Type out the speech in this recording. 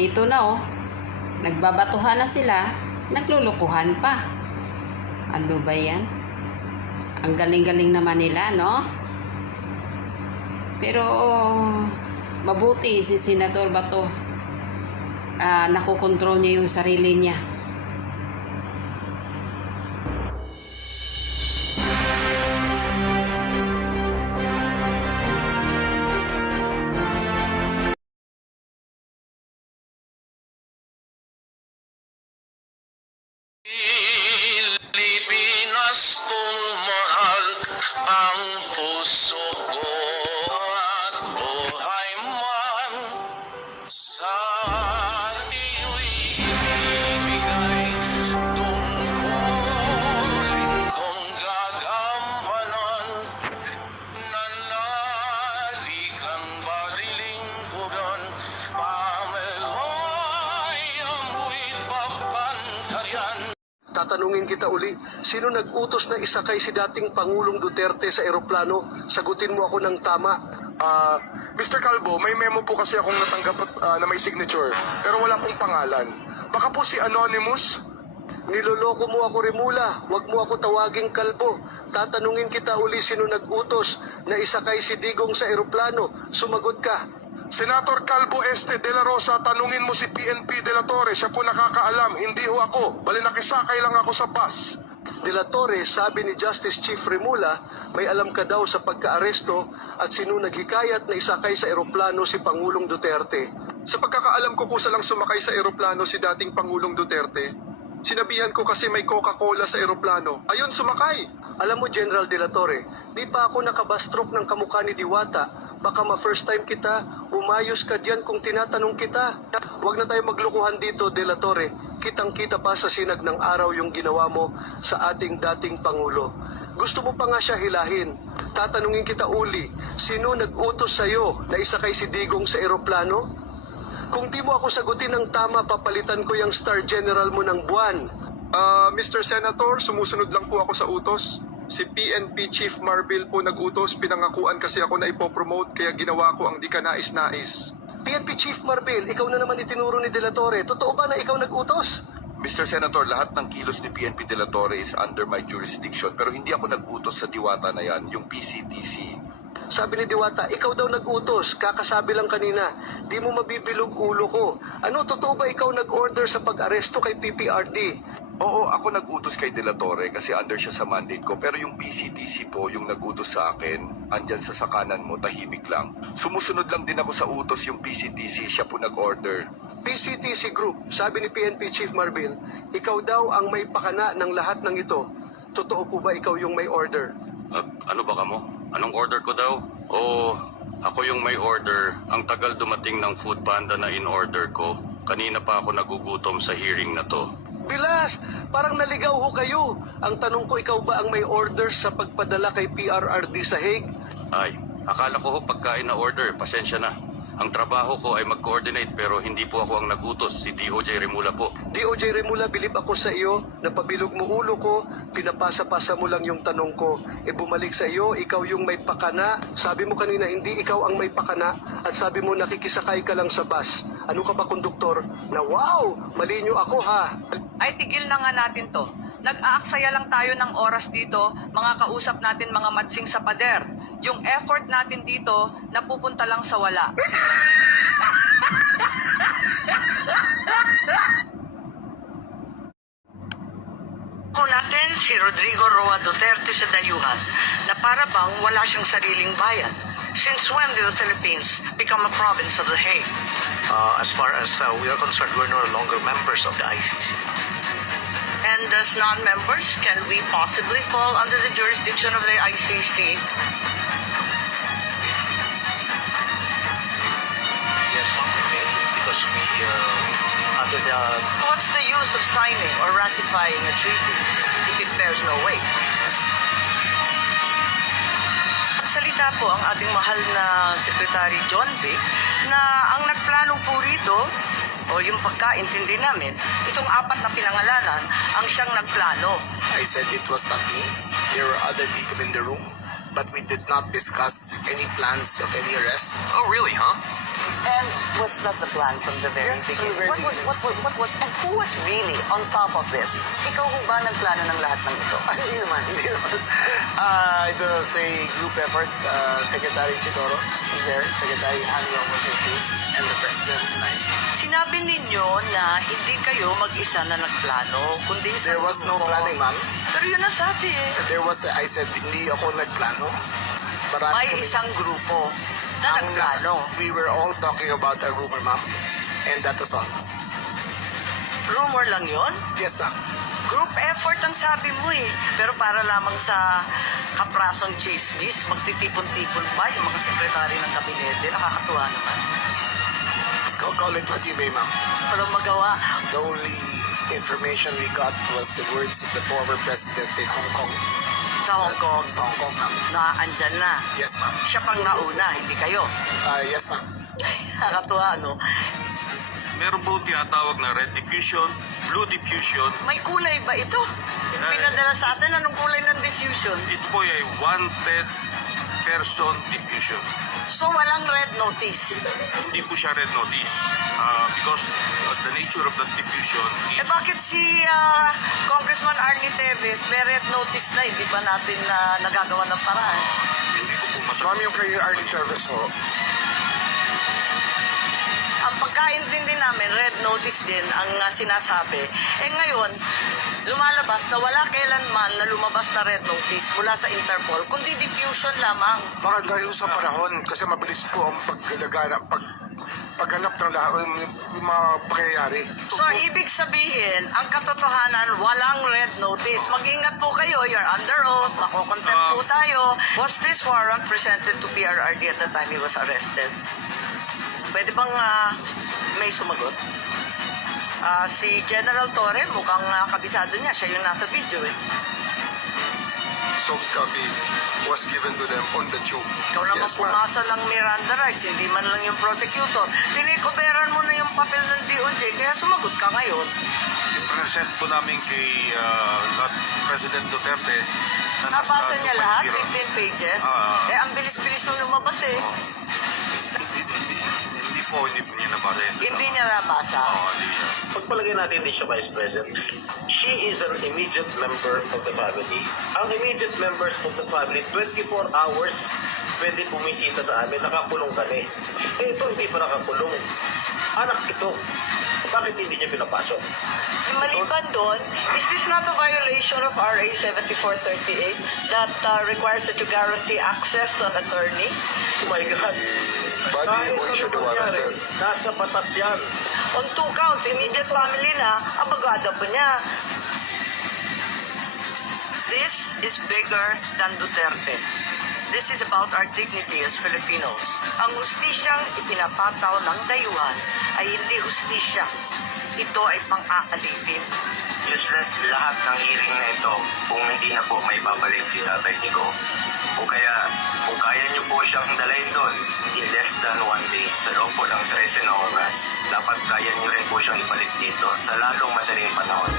Ito na oh, nagbabatuhan na sila, naglulukuhan pa. Ano ba yan? Ang galing-galing naman nila, no? Pero mabuti si Senator Bato. Nakokontrol niya yung sarili niya. Pilipinas kong mahal ang puso ko at buhay man sa iyo'y ibigay tungkulin kong gagampanan nanalikan balilingkuran pameloy amoy papantayan. Tatanungin kita uli, sino nag-utos na isakay si dating Pangulong Duterte sa eroplano? Sagutin mo ako ng tama. Mr. Calvo, may memo po kasi akong natanggap na may signature, pero wala pong pangalan. Baka po si Anonymous? Niloloko mo ako, Rimula. Huwag mo ako tawaging kalbo. Tatanungin kita uli, sino nag-utos na isakay si Digong sa eroplano? Sumagot ka. Senator Calvo Este de la Rosa, tanungin mo si PNP de la Torre. Siya po nakakaalam, hindi ho ako. Bali nakisakay lang ako sa bus. De la Torre, sabi ni Justice Chief Rimula, may alam ka daw sa pagkaaresto at sino naghikayat na isakay sa eroplano si Pangulong Duterte. Sa pagkakaalam ko kusa lang sumakay sa eroplano si dating Pangulong Duterte. Sinabihan ko kasi may Coca-Cola sa eroplano. Ayun, sumakay. Alam mo, General De La Torre, di pa ako nakabastrok ng kamukha ni Diwata. Baka ma-first time kita, umayos ka diyan kung tinatanong kita. Huwag na tayo maglukuhan dito, De La Torre. Kitang-kita pa sa sinag ng araw yung ginawa mo sa ating dating Pangulo. Gusto mo pa nga siya hilahin. Tatanungin kita uli, sino nag-utos sa'yo na isakay si Digong sa eroplano? Kung di mo ako sagutin ng tama, papalitan ko yung Star General mo ng buwan. Mr. Senator, sumusunod lang po ako sa utos. Si PNP Chief Marbil po nag-utos, pinangakuan kasi ako na ipopromote, kaya ginawa ko ang di ka nais-nais. PNP Chief Marbil, ikaw na naman itinuro ni De La Torre. Totoo ba na ikaw nag-utos? Mr. Senator, lahat ng kilos ni PNP de la Torre is under my jurisdiction, pero hindi ako nag-utos sa Diwata na yan, yung PCTC. Sabi ni Diwata, ikaw daw nag-utos, kakasabi lang kanina, di mo mabibilog ulo ko. Ano, totoo ba ikaw nag-order sa pag-aresto kay PPRD? Oo, ako nag-utos kay de la Torre kasi under siya sa mandate ko, pero yung PCTC po, yung nag-utos sa akin, andyan sa sakanan mo, tahimik lang. Sumusunod lang din ako sa utos, yung PCTC, siya po nag-order. PCTC Group, sabi ni PNP Chief Marbil, ikaw daw ang may pakana ng lahat ng ito. Totoo po ba ikaw yung may order? Ano ba ka mo? Anong order ko daw? Oo, ako yung may order. Ang tagal dumating ng food panda na in-order ko. Kanina pa ako nagugutom sa hearing na to. Bilas, parang naligaw ho kayo. Ang tanong ko, ikaw ba ang may order sa pagpadala kay PRRD sa Hague? Ay, akala ko ho pagkain na order. Pasensya na. Ang trabaho ko ay mag-coordinate pero hindi po ako ang nagutos. Si DOJ Rimula po. DOJ Rimula, bilib ako sa iyo, napabilog mo ulo ko, pinapasa-pasa mo lang yung tanong ko. E bumalik sa iyo, ikaw yung may pakana. Sabi mo kanina, hindi ikaw ang may pakana. At sabi mo, nakikisakay ka lang sa bus. Ano ka ba, konduktor? Na wow, malinyo ako ha. Ay, tigil na nga natin to. Nag-aaksaya lang tayo ng oras dito, mga kausap natin mga matsing sa pader. Yung effort natin dito, napupunta lang sa wala. Natin si Rodrigo Roa Duterte sa dayuhan na para bang wala siyang sariling bayan. Since when did the Philippines become a province of the Hague? As far as we are concerned, we're no longer members of the ICC. And as non-members, can we possibly fall under the jurisdiction of the ICC? Yes, ma'am, okay. Because we, under the... What's the use of signing or ratifying a treaty if it bears no weight? Salita po ang ating mahal na Secretary John Vic na ang nagplano po rito o yung pagkaintindi namin, itong apat na pinangalanan ang siyang nagplano. I said it was not me. There were other people in the room, but we did not discuss any plans of any arrest. Oh, really, huh? And was not the plan from the very beginning? What was, and who was really on top of this? Ikaw ho ba nagplano ng lahat ng ito? Hindi naman. It was a group effort. Secretary Chitoro was there, Secretary Anwar was there too, and the President and I. Sinabi ninyo na hindi kayo mag-isa na nagplano, kundi isang There was no grupo. planning, ma'am. Pero yun ang sabi eh. I said, hindi ako nagplano. Marami May kami- isang grupo na Ang- nagplano. We were all talking about a rumor, ma'am. And that was all. Rumor lang yon. Yes, ma'am. Group effort ang sabi mo eh. Pero para lamang sa kaprasong chismis, magtitipon-tipon pa yung mga sekretary ng kabinete. Nakakatuwa naman. Call it what you may, ma'am. Walang magawa. The only information we got was the words of the former president in Hong Kong. Sa Hong Kong, Sa Hong Kong, ma'am. na andyan na. Yes, ma'am. Siya pang nauna, hindi kayo. Yes, ma'am. Nakakatuwa, no? Meron po tinatawag na red diffusion, blue diffusion. May kulay ba ito? Yung pinadala sa atin, anong kulay ng diffusion? Ito po ay wanted person diffusion. So, walang red notice. Hindi po siya red notice because the nature of the diffusion Eh is bakit si Congressman Arnie Teves may red notice na hindi ba natin nagagawa ng paraan? hindi ko po Ma'am, masabi. yung kay Arnie Travis, ho. Ang pagkaintindi namin, red notice din ang sinasabi. Eh ngayon, lumalabas na wala kailanman na lumabas na red notice mula sa Interpol, kundi diffusion lamang. Baka dahil sa panahon, kasi mabilis po ang paghanap ng lahat, yung mga pangyayari. So, ibig sabihin, ang katotohanan, walang red notice. Mag-ingat po kayo, you're under oath, makokontempt po tayo. Was this warrant presented to PRRD at the time he was arrested? Pwede bang may sumagot? Si General Torre, mukhang kabisado niya. Siya yung nasa video eh. Soft copy was given to them on the tube. Ikaw naman Yes, ma'am. pumasa ng Miranda rights, hindi man lang yung prosecutor. Tinikoberan mo na yung papel ng DOJ, kaya sumagot ka ngayon. I-present po namin kay President Duterte na Nabasa niya lahat, 2.0. 15 pages. Ah. Ang bilis-bilis nung lumabas eh. Hindi po niya nabasa yun. Hindi niya nabasa. Hindi niya. Pagpalagay natin hindi siya Vice President, she is an immediate member of the family. Ang immediate members of the family, 24 hours pwede bumisita sa amin, nakakulong kami. Eh ito hindi pa nakakulong. Anak ito. Bakit hindi niya pinapasok? Maliban doon, is this not a violation of RA 7438 that requires that you guarantee access to an attorney? Oh my God. Body mo issue the warrant, sir. Nasa patas yan. On 2 counts, immediate family na, abagada pa niya. This is bigger than Duterte. This is about our dignity as Filipinos. Ang hustisyang ipinapataw ng dayuhan ay hindi hustisya. Ito ay pang-aalitin. Useless lahat ng hearing na ito kung hindi na po may babalik si Tatay Nico. O kaya, kung kaya niyo po siyang dalhin doon in less than 1 day sa loob po ng 13 na oras, dapat kaya niyo rin po siyang ibalik dito sa lalong madaling panahon.